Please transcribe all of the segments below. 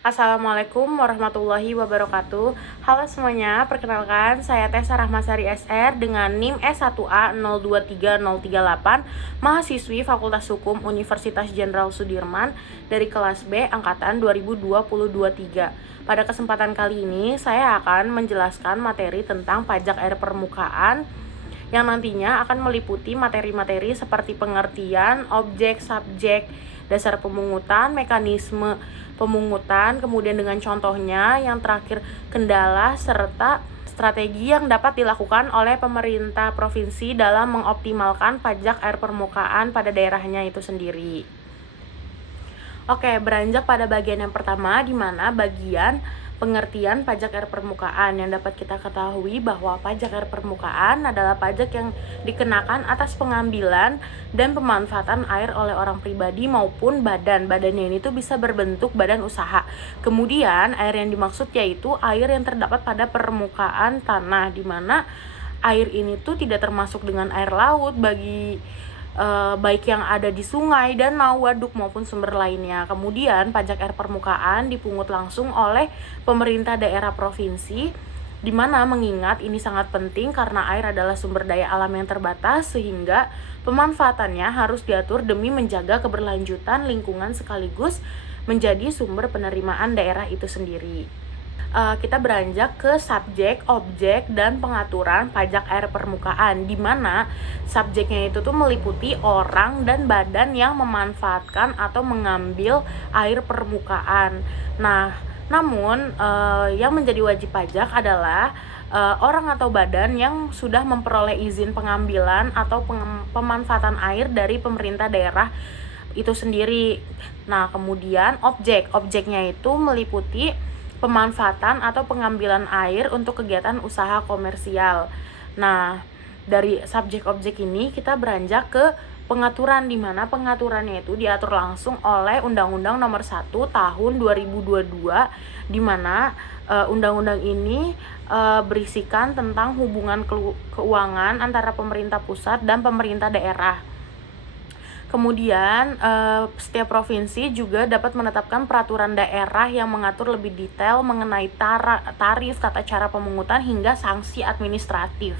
Assalamualaikum warahmatullahi wabarakatuh. Halo semuanya, perkenalkan saya Tessa Rahmasari SR dengan NIM S1A023038, mahasiswi Fakultas Hukum Universitas Jenderal Sudirman dari kelas B angkatan 2023. Pada kesempatan kali ini saya akan menjelaskan materi tentang pajak air permukaan yang nantinya akan meliputi materi-materi seperti pengertian, objek, subjek, dasar pemungutan, mekanisme pemungutan, kemudian dengan contohnya, yang terakhir kendala, serta strategi yang dapat dilakukan oleh pemerintah provinsi dalam mengoptimalkan pajak air permukaan pada daerahnya itu sendiri. Oke, beranjak pada bagian yang pertama, di mana bagian pengertian pajak air permukaan. Yang dapat kita ketahui bahwa pajak air permukaan adalah pajak yang dikenakan atas pengambilan dan pemanfaatan air oleh orang pribadi maupun badan. Badannya ini tuh bisa berbentuk badan usaha. Kemudian air yang dimaksud yaitu air yang terdapat pada permukaan tanah, di mana air ini tuh tidak termasuk dengan air laut baik yang ada di sungai, danau, waduk maupun sumber lainnya. Kemudian pajak air permukaan dipungut langsung oleh pemerintah daerah provinsi, di mana mengingat ini sangat penting karena air adalah sumber daya alam yang terbatas, sehingga pemanfaatannya harus diatur demi menjaga keberlanjutan lingkungan sekaligus menjadi sumber penerimaan daerah itu sendiri. Kita beranjak ke subjek, objek, dan pengaturan pajak air permukaan, di mana subjeknya itu tuh meliputi orang dan badan yang memanfaatkan atau mengambil air permukaan. Nah, namun yang menjadi wajib pajak adalah orang atau badan yang sudah memperoleh izin pengambilan atau pemanfaatan air dari pemerintah daerah itu sendiri. Nah, kemudian objeknya itu meliputi pemanfaatan atau pengambilan air untuk kegiatan usaha komersial. Nah, dari subjek objek ini kita beranjak ke pengaturan, di mana pengaturannya itu diatur langsung oleh Undang-Undang Nomor 1 Tahun 2022, di mana undang-undang ini berisikan tentang hubungan keuangan antara pemerintah pusat dan pemerintah daerah. Kemudian setiap provinsi juga dapat menetapkan peraturan daerah yang mengatur lebih detail mengenai tarif, tata cara pemungutan, hingga sanksi administratif.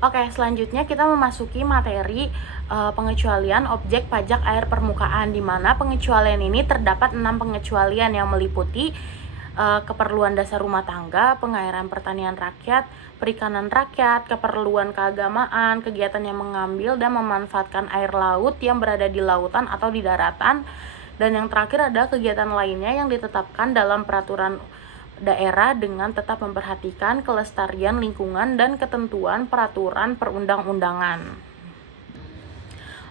Oke, selanjutnya kita memasuki materi pengecualian objek pajak air permukaan, di mana pengecualian ini terdapat 6 pengecualian yang meliputi keperluan dasar rumah tangga, pengairan pertanian rakyat, perikanan rakyat, keperluan keagamaan, kegiatan yang mengambil dan memanfaatkan air laut yang berada di lautan atau di daratan, dan yang terakhir ada kegiatan lainnya yang ditetapkan dalam peraturan daerah dengan tetap memperhatikan kelestarian lingkungan dan ketentuan peraturan perundang-undangan.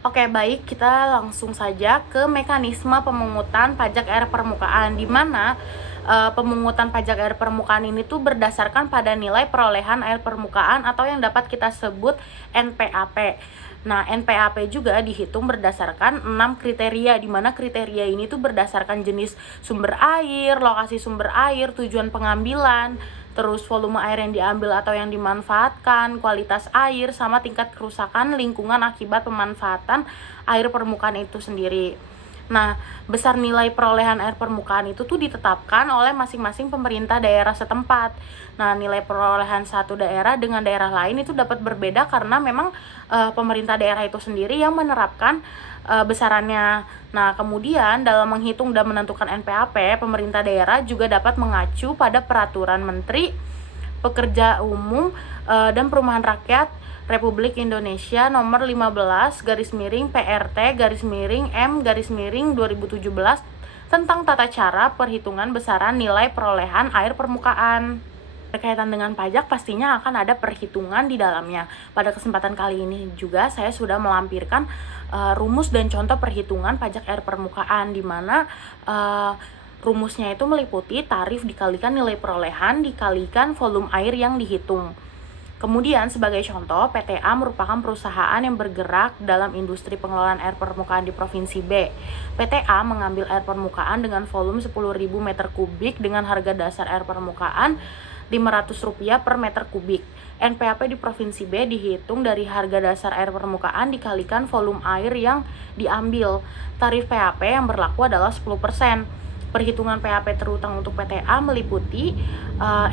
Oke, baik, kita langsung saja ke mekanisme pemungutan pajak air permukaan, di mana pemungutan pajak air permukaan ini tuh berdasarkan pada nilai perolehan air permukaan atau yang dapat kita sebut NPAP. Nah, NPAP juga dihitung berdasarkan 6 kriteria, di mana kriteria ini tuh berdasarkan jenis sumber air, lokasi sumber air, tujuan pengambilan, terus volume air yang diambil atau yang dimanfaatkan, kualitas air, sama tingkat kerusakan lingkungan akibat pemanfaatan air permukaan itu sendiri. Nah, besar nilai perolehan air permukaan itu tuh ditetapkan oleh masing-masing pemerintah daerah setempat. Nah, nilai perolehan satu daerah dengan daerah lain itu dapat berbeda karena memang pemerintah daerah itu sendiri yang menerapkan besarannya. Nah, kemudian dalam menghitung dan menentukan NPAP, pemerintah daerah juga dapat mengacu pada Peraturan Menteri Pekerja Umum dan Perumahan Rakyat Republik Indonesia Nomor 15 PRT M 2017 tentang tata cara perhitungan besaran nilai perolehan air permukaan. Berkaitan dengan pajak pastinya akan ada perhitungan di dalamnya. Pada kesempatan kali ini juga saya sudah melampirkan rumus dan contoh perhitungan pajak air permukaan, di mana rumusnya itu meliputi tarif dikalikan nilai perolehan dikalikan volume air yang dihitung. Kemudian sebagai contoh, PTA merupakan perusahaan yang bergerak dalam industri pengelolaan air permukaan di Provinsi B. PTA mengambil air permukaan dengan volume 10.000 meter kubik dengan harga dasar air permukaan Rp500 per meter kubik. NPAP di Provinsi B dihitung dari harga dasar air permukaan dikalikan volume air yang diambil. Tarif PAP yang berlaku adalah 10%. Perhitungan PAP terutang untuk PTA meliputi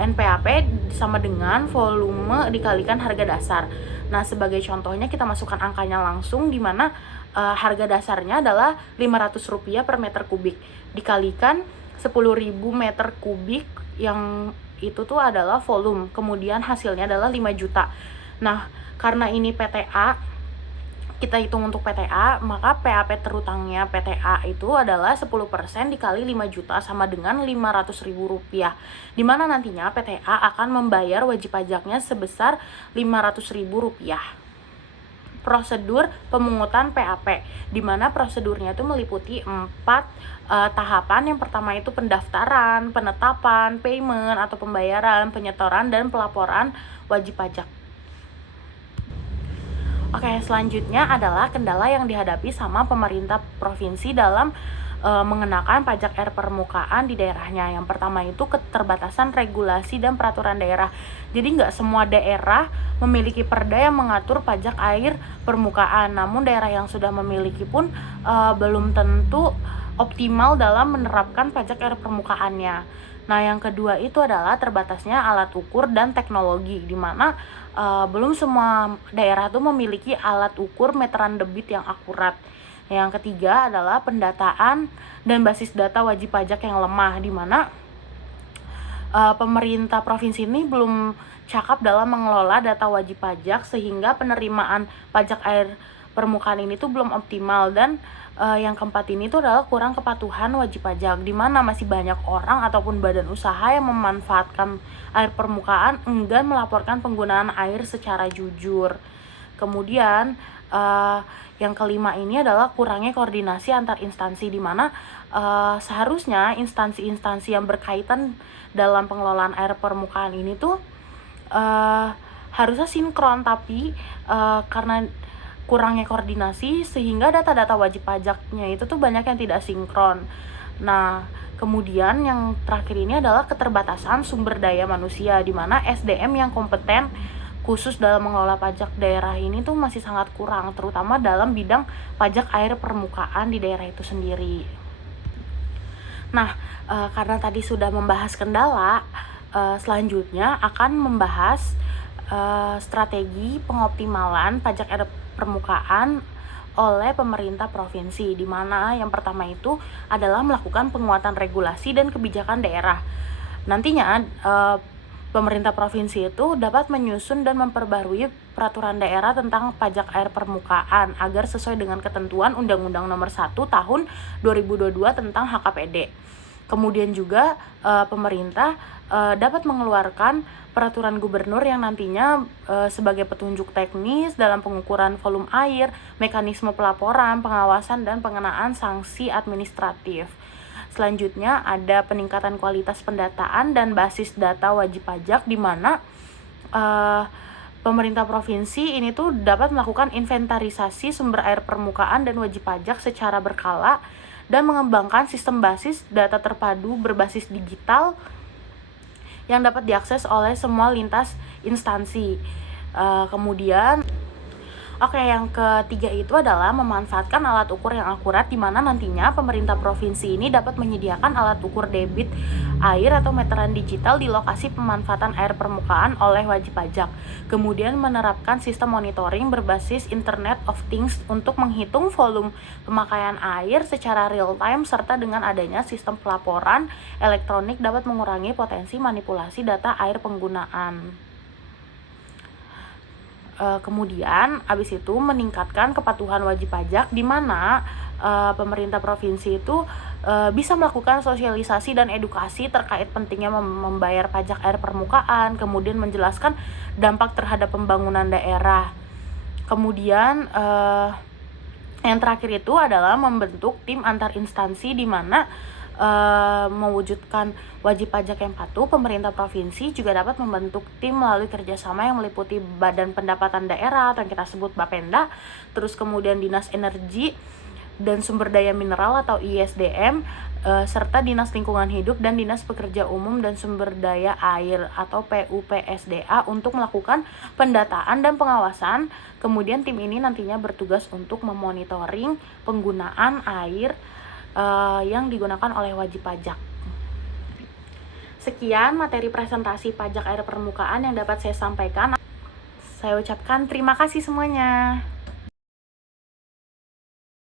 NPAP sama dengan volume dikalikan harga dasar. Nah, sebagai contohnya kita masukkan angkanya langsung, di mana harga dasarnya adalah Rp500 per meter kubik dikalikan 10.000 meter kubik, yang itu tuh adalah volume, kemudian hasilnya adalah 5 juta. Nah, karena ini PTA, kita hitung untuk PTA, maka PAP terutangnya PTA itu adalah 10% dikali 5 juta sama dengan Rp500.000, di mana nantinya PTA akan membayar wajib pajaknya sebesar Rp500.000. Prosedur pemungutan PAP, di mana prosedurnya itu meliputi 4 tahapan. Yang pertama itu pendaftaran, penetapan, payment atau pembayaran, penyetoran, dan pelaporan wajib pajak. Oke, selanjutnya adalah kendala yang dihadapi sama pemerintah provinsi dalam mengenakan pajak air permukaan di daerahnya. Yang pertama itu keterbatasan regulasi dan peraturan daerah. Jadi nggak semua daerah memiliki perda yang mengatur pajak air permukaan. Namun daerah yang sudah memiliki pun belum tentu optimal dalam menerapkan pajak air permukaannya. Nah, yang kedua itu adalah terbatasnya alat ukur dan teknologi, di mana belum semua daerah tuh memiliki alat ukur meteran debit yang akurat. Yang ketiga adalah pendataan dan basis data wajib pajak yang lemah, di mana pemerintah provinsi ini belum cakap dalam mengelola data wajib pajak, sehingga penerimaan pajak air permukaan ini tuh belum optimal. Dan yang keempat ini tuh adalah kurang kepatuhan wajib pajak, di mana masih banyak orang ataupun badan usaha yang memanfaatkan air permukaan enggan melaporkan penggunaan air secara jujur. Kemudian yang kelima ini adalah kurangnya koordinasi antar instansi, di mana seharusnya instansi-instansi yang berkaitan dalam pengelolaan air permukaan ini tuh harusnya sinkron, tapi karena kurangnya koordinasi sehingga data-data wajib pajaknya itu tuh banyak yang tidak sinkron. Nah, kemudian yang terakhir ini adalah keterbatasan sumber daya manusia, di mana SDM yang kompeten khusus dalam mengelola pajak daerah ini tuh masih sangat kurang, terutama dalam bidang pajak air permukaan di daerah itu sendiri. Nah, karena tadi sudah membahas kendala, selanjutnya akan membahas strategi pengoptimalan pajak air permukaan oleh pemerintah provinsi, di mana yang pertama itu adalah melakukan penguatan regulasi dan kebijakan daerah. Nantinya pemerintah provinsi itu dapat menyusun dan memperbarui peraturan daerah tentang pajak air permukaan agar sesuai dengan ketentuan Undang-Undang Nomor 1 Tahun 2022 tentang HKPD. Kemudian juga pemerintah dapat mengeluarkan peraturan gubernur yang nantinya sebagai petunjuk teknis dalam pengukuran volume air, mekanisme pelaporan, pengawasan, dan pengenaan sanksi administratif. Selanjutnya ada peningkatan kualitas pendataan dan basis data wajib pajak, di mana pemerintah provinsi ini tuh dapat melakukan inventarisasi sumber air permukaan dan wajib pajak secara berkala dan mengembangkan sistem basis data terpadu berbasis digital yang dapat diakses oleh semua lintas instansi. Kemudian yang ketiga itu adalah memanfaatkan alat ukur yang akurat, di mana nantinya pemerintah provinsi ini dapat menyediakan alat ukur debit air atau meteran digital di lokasi pemanfaatan air permukaan oleh wajib pajak. Kemudian menerapkan sistem monitoring berbasis Internet of Things untuk menghitung volume pemakaian air secara real time, serta dengan adanya sistem pelaporan elektronik dapat mengurangi potensi manipulasi data air penggunaan. Kemudian habis itu meningkatkan kepatuhan wajib pajak, di mana pemerintah provinsi itu bisa melakukan sosialisasi dan edukasi terkait pentingnya membayar pajak air permukaan, kemudian menjelaskan dampak terhadap pembangunan daerah. Kemudian yang terakhir itu adalah membentuk tim antar instansi, di mana mewujudkan wajib pajak yang patuh. Pemerintah provinsi juga dapat membentuk tim melalui kerjasama yang meliputi Badan Pendapatan Daerah atau yang kita sebut Bapenda, terus kemudian Dinas Energi dan Sumber Daya Mineral atau ISDM, serta Dinas Lingkungan Hidup dan Dinas Pekerja Umum dan Sumber Daya Air atau PUPSDA untuk melakukan pendataan dan pengawasan. Kemudian tim ini nantinya bertugas untuk memonitoring penggunaan air yang digunakan oleh wajib pajak. Sekian materi presentasi pajak air permukaan yang dapat saya sampaikan. Saya ucapkan terima kasih semuanya.